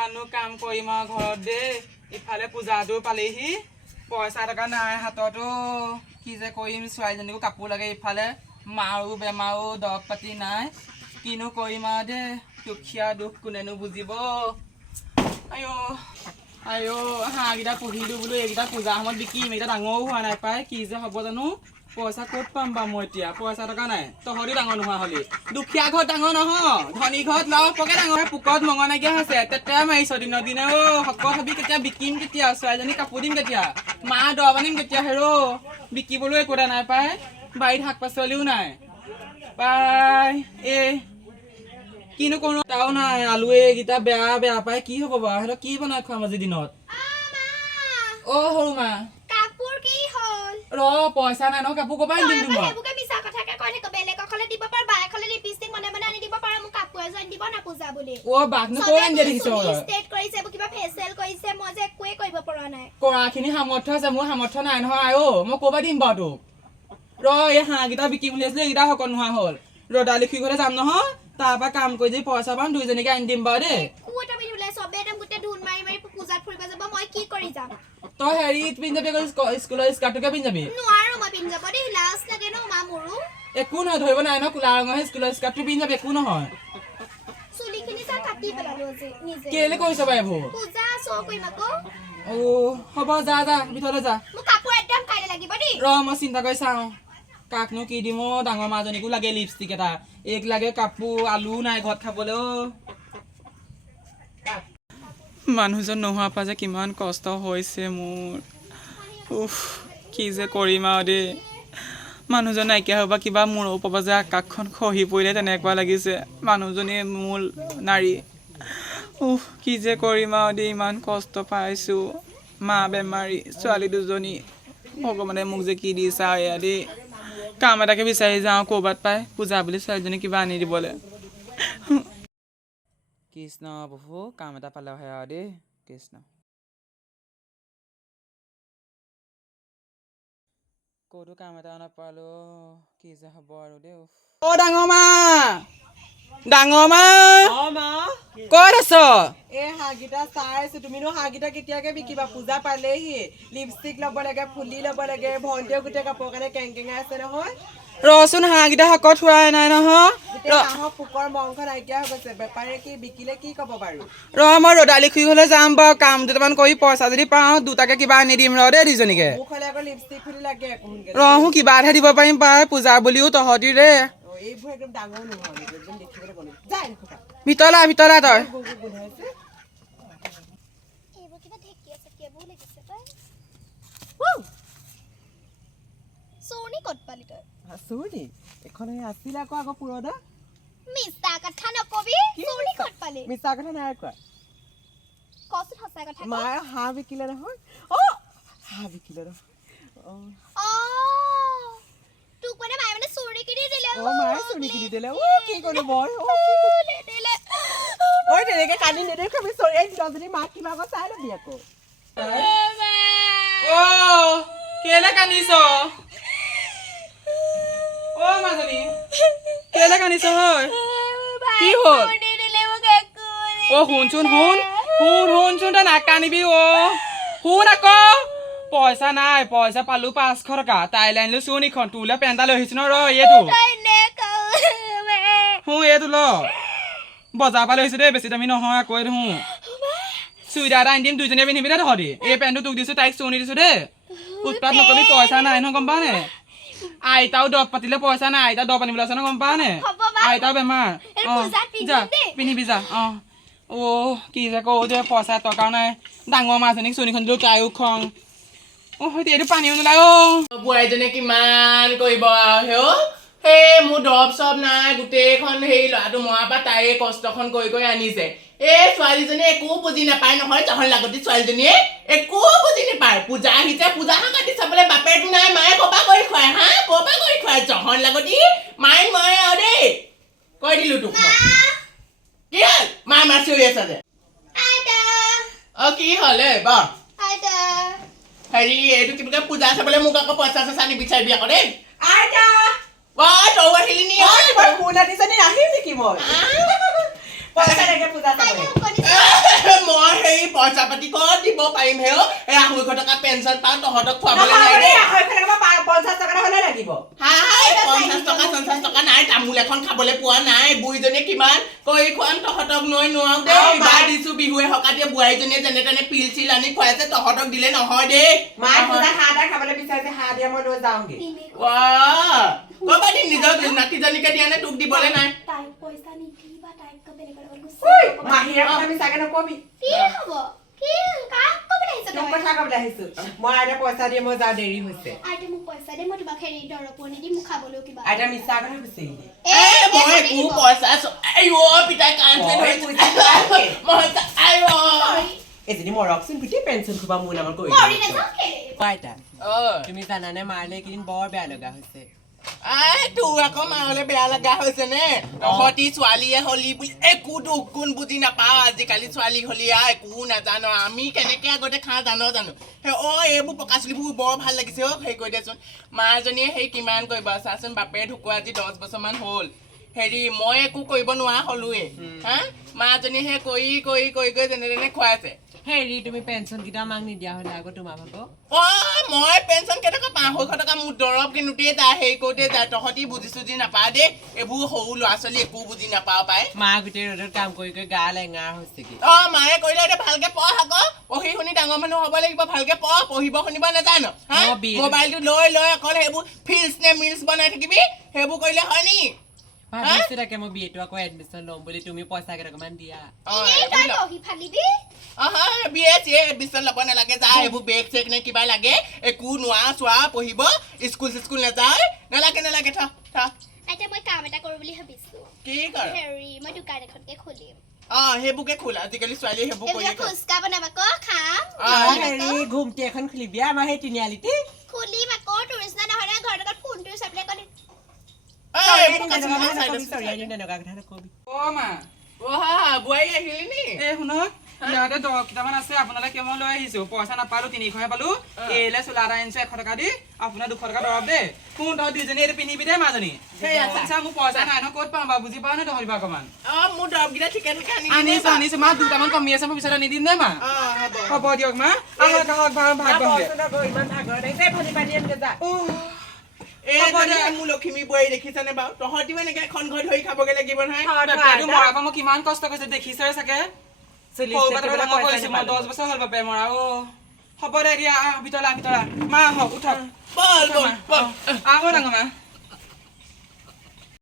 কিমাননো কাম কৰিম আৰু ঘৰত দেই ইফালে পূজাটো পালেহি পইচা টকা নাই হাততো কি যে কৰিম ছোৱালীজনীকো কাপোৰ লাগে ইফালে মাৰো বেমাৰো দৰৱ পাতি নাই কিনো কৰিম আৰু দেই দুখীয়া দুখ কোনেনো বুজিব আইঅ হাঁহকেইটা পুহিলো বোলো এইকেইটা পূজা সময়ত বিকিম এইকেইটা ডাঙৰো হোৱা নাই পাই কি যে হ'ব জানো পইচা ক'ত পাম বা মই এতিয়া পইচা টকা নাই তহঁতি ডাঙৰ নোহোৱা হলি দুখীয়া ঘৰত ডাঙৰ নহয় ধনী ঘৰত লগ পকে ডাঙৰ পোকত মঙহ নাইকিয়া হৈছে তেতিয়াই মাৰিছ দিনৰ দিনে শকত হবি কেতিয়া বিকিম কেতিয়া ছোৱালীজনী কাপোৰ দিম কেতিয়া মা দৰৱ আনিম কেতিয়া হেৰৌ বিকিবলৈ একো এটা নাই পাই বাৰীত শাক পাচলিও নাই পাই কিনো কৰো তাও নাই আলু এইকেইটা বেয়া বেয়া পাই কি হ'ব বাৰু সিহঁতক কি বনাই খুৱাম আজি দিনত সৰু মা কাপোৰ কি হ'ল ৰ পইচা নাই নহয় কাপোৰ ক'ৰপৰা আনি দিম মই সেইবোৰকে মিছা কথাকে কৈ থাক বেলেগক হ'লে দিব পাৰ বায়েক হ'লে লিপষ্টিক মনে মনে আনি দিব পাৰ মোক কাপোৰ এযোৰ দিব না পূজা বুলি বাকনো কৈ আনি দিয়া দেখিছ ষ্টেট কৰিছে কিবা ফেচিয়েল কৰিছে মই যে একোৱে কৰিব পৰা নাই কৰাখিনি সামৰ্থ্য আছে মোৰ সামৰ্থ্য নাই নহয় মই ক'ৰপৰা দিম বাৰু তোক এই হাঁহকেইটা বিকিম বুলি আছিলে এইকেইটা শকত নোহোৱা হ'ল ৰ'দা লিখি গ'লে যাম নহয় তাৰপৰা কাম কৰি যদি পইচা পাম দুইজনীকে আনি দিম বাৰু দেই এটা পিন্ধি ওলাই চবে একদম গোটেই ধুন মাৰি মাৰি পূজাত ফুৰিব যাব মই কি কৰি যাম তই হেৰিত পিন্ধি যাবি স্কুলৰ স্কাৰ্টটোকে পিন্ধি যাবি নোৱাৰো মই পিন্ধি যাব দেই লাজ লাগে ন মা মোৰো একো নহয় ধৰিব নাই ন কোলা ৰঙৰ স্কুলৰ স্কাৰ্টটো পিন্ধি যাবি একো নহয় চুলিখিনি চা কাটি পেলালো আজি নিজে কেলে কৰিছ বাৰু এইবোৰ পূজা শ্ব' কৰিম আকৌ হ'ব যা ভিতৰলৈ যা মোক কাপোৰ একদম কাইলৈ লাগিব দেই মই চিন্তা কৰি চাওঁ কাকনো কি দিম ডাঙৰ মাজনীকো লাগে লিপষ্টিক এটা এক লাগে কাপোৰ আলু নাই ঘৰত খাবলৈ মানুহজন নোহোৱাৰ পৰা যে কিমান কষ্ট হৈছে মোৰ কি যে কৰিম আৰু দেই মানুহজন নাইকিয়া হ'ব কিবা মূৰৰ ওপৰৰ পৰা যে আকাশখন খহি পৰিলে তেনেকুৱা লাগিছে মানুহজনী মূল নাৰী কি যে কৰিম আৰু দেই ইমান কষ্ট পাইছোঁ মা বেমাৰী ছোৱালী দুজনী ভগৱানে মোক যে কি দিছা এয়া দেই কাম এটাকে বিচাৰি যাওঁ ক'ৰবাত পাই পূজা বুলি ছোৱালীজনী কিবা আনি দিবলৈ কৃষ্ণ প্ৰভু কাম এটা পালে হয় আৰু দেই কৃষ্ণ ক'তো কাম এটা নাপালো কি যে হ'ব আৰু দেই ডাঙৰ মা ক'ত আছ হাঁহকেইটা চাই আছো তুমিনো হাঁহকেইটা কেতিয়াকে বিকিবা পূজা পালেহি লিপষ্টিক ল'ব লাগে ফুলি ল'ব লাগে ভণ্টিও গোটেই কাপোৰ কাৰণে কেংকেঙাই আছে নহয় ৰচোন হাঁহকেইটা শকত হোৱাই নাই নহয় হাঁহৰ পোকৰ মাংস নাইকিয়া হৈ গৈছে বেপাৰীয়ে কি বিকিলে কি ক'ব বাৰু মই ৰ'দালি খুৰি হ'লে যাম বাৰু কাম দুটামান কৰি পইচা যদি পাওঁ দুটাকে কিবা আনি দিম দেই দুইজনীকে মোক হ'লে আকৌ লিপষ্টিক ফুলি লাগে কিবা এটা দিব পাৰিম পাই পূজা বুলিও তহঁতি ৰে এইবোৰ একদম ডাঙৰ নহয় একদম দেখিবলৈ গ'লে ভিতৰলৈ তই এইবোৰ কিবা ঢেকীয়া চেকীয়াবোৰ লাগিছে পাই চোৰনি ক'ত পালি তই চোৰনি এখন আছিল আকৌ পুৰণা মিছা কথা নকবি চোৰনি ক'ত পালি মিছা কথা নাই কোৱা কচোন সঁচা কথা মায়ে হাঁহ বিকিলে নহয় হাঁহ বিকিলে নহয় তোক মানে মায়ে মানে চোৰনি কিনি দিলে মায়ে চোৰনি কিনি দিলে কি কৰিলো মই তেনেকে কান্দি নেদেখাবি চৰি যদি মাক কিবা আকৌ চাই ল'বি আকৌ কেলে কান্দিছ মাজনী কেলে কান্দিছ হয় কি হ'ল শুনচোন তই নাকান্দিবি শুন আকৌ পইচা নাই পইচা পালো 500 টকা তাইলে আনিলো চুৰনিখন তোলে পেণ্টা লৈ আহিছো ন এইটো ল বজাৰ পৰা লৈ আহিছো দেই বেছি দামী নহয় আকৌ এইটো চুইদাৰ এটা আনি দিম দুইজনীয়ে পিন্ধিবি দে তহঁতি এই পেণ্টটো তোক দিছো তাইক চুৰনি দিছো দেই উৎপাত নকবি পইচা নাই নহয় গম পাৱ নে আইতাও দৰৱ পাতিলে পইচা নাই আইতা দৰৱ আনিবলৈ আছে ন গম পাৱ নে আইতাও বেমাৰ যা পিন্ধিবি যা কি যে কওঁ দে পইচা টকাও নাই ডাঙৰ মাজনীক চুৰনিখন দিলো তাইও খং এইটো পানীও নোলাই বোৱাৰীজনীয়ে কিমান কৰিব আৰু সেই মোৰ দৰৱ চব নাই গোটেইখন সেই ল'ৰাটো মৰাৰ পৰা তাই কষ্টখন কৰি আনিছে এই ছোৱালীজনী একো বুজি নাপায় নহয় জহৰ লাগতি ছোৱালীজনীয়ে একো বুজি নাপায় পূজা আহিছে পূজাখন কাটি চাবলৈ বাপেৰটো নাই মায়ে ক'ৰপৰা কৰি খুৱাই জহৰ লাগতি মায়ে মই আৰু দেই কৈ দিলো তোক কি হ'ল মাৰ চিঞৰি আছা যে কি হ'ল বাৰু হেৰি এইটো কিবা পূজা চাবলৈ মোক আকৌ পইচা চইচা নিবিচাৰিবি আকৌ দেই তই আহিলি নি মই পাতি ক'ত দিব পাৰিম হে এই 200 টকা পেঞ্চন পাওঁ তহঁতক খুৱাবলৈ নহয় নাই দেই দেই 50 টকা হ'লে লাগিব হাই 50 টকা 50 টকা নাই তামোল এখন খাবলৈ পোৱা নাই বুঢ়ীজনীয়ে কিমান কৈ খুৱাম তহঁতক নোৱাৰো দেই বাৰ দিছো বিহুৱে হকাতিয়ে বোৱাৰীজনীয়ে যেনে তেনে পিল চিল আনি খুৱাইছে তহঁতক দিলে নহয় দেই মায়ে পূজা হাঁহ এটা খাবলৈ বিচাৰিছে হাঁহ দিয়া মই লৈ যাওঁগে ক'বা দিম নিজৰ নাতিজনীকে দিয়া নে তোক দিবলৈ নাই তাইক পইচা নিদিবা তাইক বেলেগৰ লগত মাহীৰ কথা আমি চাগে নকবি কি হ'ব কি কাক ক'বলৈ আহিছ তোক তই কথা ক'বলৈ আহিছো মই আইতা পইচা দিয়ে মই যাওঁ দেৰি হৈছে আইতে মোক পইচা দে মই তোমাক হেৰি দৰৱ পানী দিম মোক খাবলৈও কিবা আইতা মিছা কথা কৈছে মই একো পইচা আইঅ' পিতাই কাণে ধৰিছে মই আইঅ' এজনী মৰকচোন গোটেই পেঞ্চন খোপা মোৰ নামত কৰি মৰি নাযাওঁ কেলে আইতা তুমি জানানে মাৰলে এইকেইদিন বৰ বেয়া লগা হৈছে তোৰ আকৌ মাহলে বেয়া লগা হৈছে নে তহঁতি ছোৱালীয়ে হলি বুলি একো দুখ গুণ বুজি নাপাও আজিকালি ছোৱালী হলি একো নাজানো আমি কেনেকে আগতে খাওঁ জানো এইবোৰ পকা চুলিবোৰ বৰ ভাল লাগিছে হেৰি কৰি দেচোন মাজনীয়ে সেই কিমান কৰিব চাচোন বাপে ঢুকুৱা আজি 10 বছৰমান হ'ল হেৰি মই একো কৰিব নোৱাৰা হলোৱে হা মাজনীয়ে সেই কৰি যেনে তেনে খুৱাইছে হেৰি তুমি পেঞ্চন কেইটা মাক নিদিয়া হ'লে আকৌ তোমাৰ ভাগৰ মই পেঞ্চন কেইটকা 500 টকা মোৰ দৰৱ কিনোতেই যায় হেৰি কৰোঁতে যায় তহঁতি বুজি চুজি নাপা দেই এইবোৰ সৰু ল'ৰা ছোৱালী একো বুজি নাপাও পাই মা গোটেই ৰ'দত কাম কৰি গা লেঙাৰ হৈছেগে মায়ে কৰিলে এতিয়া ভালকে পঢ় আকৌ পঢ়ি শুনি ডাঙৰ মানুহ হ'ব লাগিব ভালকে পঢ়িব শুনিব নাজানো মোবাইলটো লৈ অকল সেইবোৰ ফিল্ছ নে মিল্ছ বনাই থাকিবি সেইবোৰ কৰিলে হয় নি ভাবিছো তাকে মই বিয়েটো আকৌ এডমিশ্যন ল'ম বুলি তুমি পইচা কেইটকামান দিয়া তই দহি ফালিবি বিয়ে চিয়ে এডমিশ্যন ল'ব নালাগে যা এইবোৰ বেগ চেগ নে কিবা লাগে একো নোৱা চোৱা পঢ়িব স্কুল নাযায় নালাগে থ আইতা মই কাম এটা কৰোঁ বুলি ভাবিছো কি কৰ হেৰি মই দোকান এখনকে খুলিম সেইবোৰকে খোল আজিকালি ছোৱালী সেইবোৰ কৰি এইবিলাক ফুচকা বনাম আকৌ খাম হেৰি ঘুমটি এখন খুলিবি আমাৰ সেই তিনিআলিতে খুলিম আকৌ তোৰ নিচিনা নহয় নহয় ঘৰৰ লগত ফোনটো চাবলৈ ক'লে বোৱাৰী আহিলি নি এই শুনক ইয়াতে দৰৱ কেইটামান আছে আপোনালে কিয় মই লৈ আহিছো পইচা নাপালো 300হে পালো এইলে চোলা এটা আনিছো 100 টকা দি আপোনাৰ 200 টকা দৰৱ দে কোন তহঁত দুজনী এইটো পিন্ধিবি দে মাজনী পইচা মোৰ পইচা নাই নহয় ক'ত পাম বাৰু বুজি পাও নে ধৰিবা অকমান মোৰ দৰৱকেইটা ঠিকে আনিছো মা দুটামান কমি আছে মই পিছত আনি দিম দে মা হ'ব দিয়ক মা আহক ভাত মোৰ লখিমী বোৱাৰী দেখিছানে বাৰু তহঁতিও এনেকে এখন ঘৰ ধৰি খাবগে লাগিব নহয় মৰা পৰা মই কিমান কষ্ট কৰিছে দেখিছই চাগে 10 বছৰ হ'ল বাপে মৰা হ'ব দে দিয়া ভিতৰলা মা আহক উঠক বল আহক ডাঙৰ মা